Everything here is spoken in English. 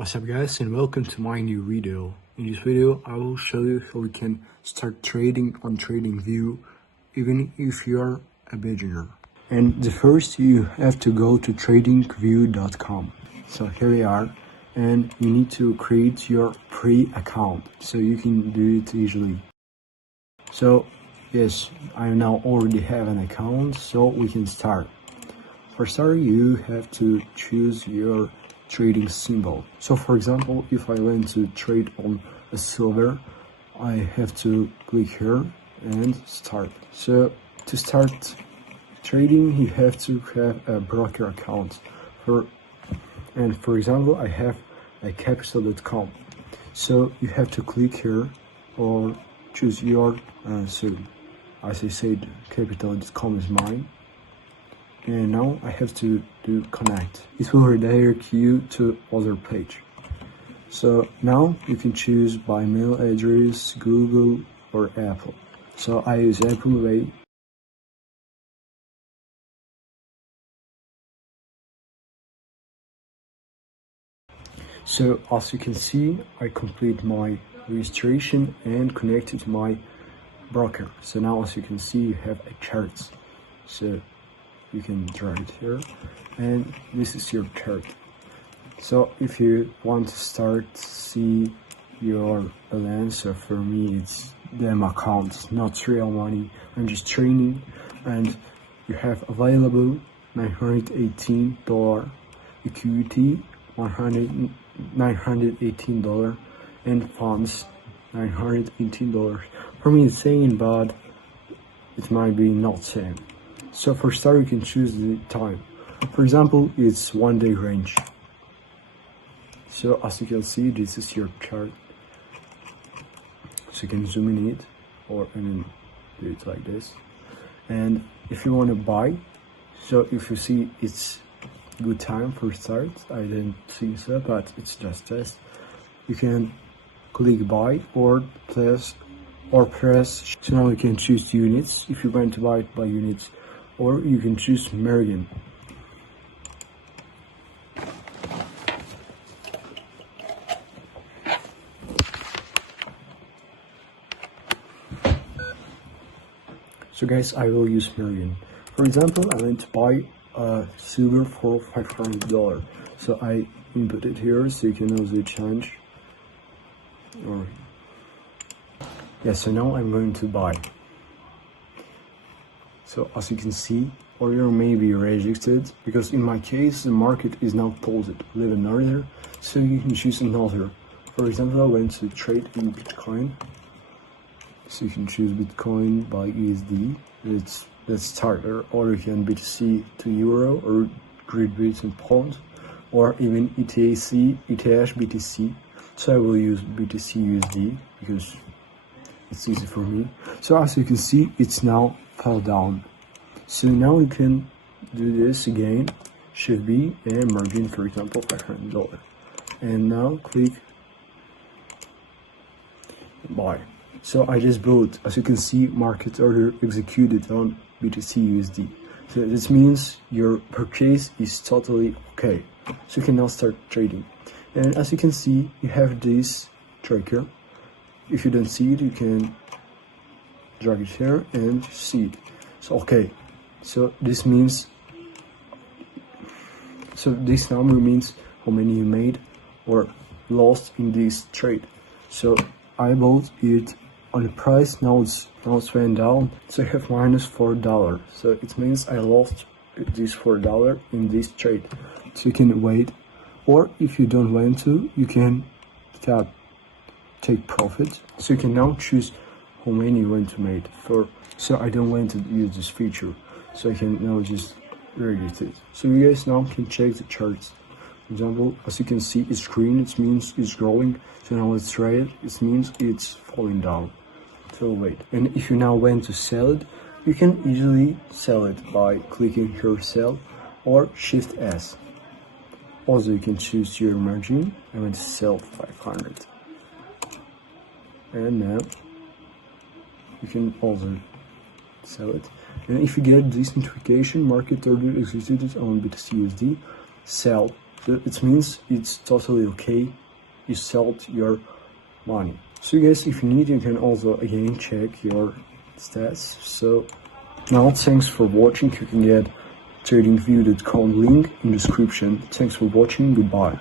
What's up guys, and welcome to my new video. In this video I will show you how you can start trading on TradingView even if you are a beginner. And the first, you have to go to tradingview.com. So here we are, and you need to create your pre-account so you can do it easily. So yes, I now already have an account, so we can start. For start, you have to choose your trading symbol. So for example, if I want to trade on a silver, I have to click here and start. So to start trading, you have to have a broker account. For example, I have a capital.com. So you have to click here or choose your so as I said, capital.com is mine. And now I have to do connect. It will redirect you to other page. So now you can choose by mail address, Google or Apple. So I use Apple Pay. So as you can see, I complete my registration and connected to my broker. So now as you can see, you have a chart. So you can drag it here, and this is your chart. So if you want to start see your balance, so for me it's them accounts, not real money, I'm just training. And you have available $918 equity, $918, and funds $918. For me it's saying, but it might be not same. So for start, you can choose the time. For example, it's 1 day range. So as you can see, this is your chart. So you can zoom in it, or do it like this. And if you want to buy, so if you see it's good time for start, I didn't think so, but it's just test. You can click buy or press. So now you can choose units if you want to buy it by units, or you can choose margin. So guys, I will use margin. For example, I want to buy silver for $500. So I input it here, so you can also change. Or yeah, so now I'm going to buy. So as you can see, order may be rejected because in my case the market is now closed. Leave an order, so you can choose another. For example, I went to trade in Bitcoin, so you can choose Bitcoin by USD. Let's start, or you can BTC to Euro, or Great Britain Pound, or even ETH BTC. So I will use BTC USD because it's easy for me. So as you can see, it's now fell down. So now you can do this again. Should be a margin, for example, $500. And now click buy. So I just bought. As you can see, market order executed on BTC USD. So this means your purchase is totally okay. So you can now start trading. And as you can see, you have this tracker. If you don't see it, you can drag it here and see it. So okay, so this means, so this number means how many you made or lost in this trade. So I bought it on the price, now it's went down, so I have -$4. So it means I lost this $4 in this trade. So you can wait, or if you don't want to, you can tap take profit. So you can now choose how many you want to make. So I don't want to use this feature, so I can now just edit it. So you guys now can check the charts. For example, as you can see, it's green, it means it's growing. So now let's try it, it means it's falling down. So wait, and if you now want to sell it, you can easily sell it by clicking here sell or Shift S. Also you can choose your margin. I want to sell 500. And now you can also sell it. And if you get this notification, market order executed on BTC USD, sell it means it's totally okay. You sold your money. So guys, if you need, you can also again check your stats. So now thanks for watching. You can get TradingView.com link in description. Thanks for watching. Goodbye.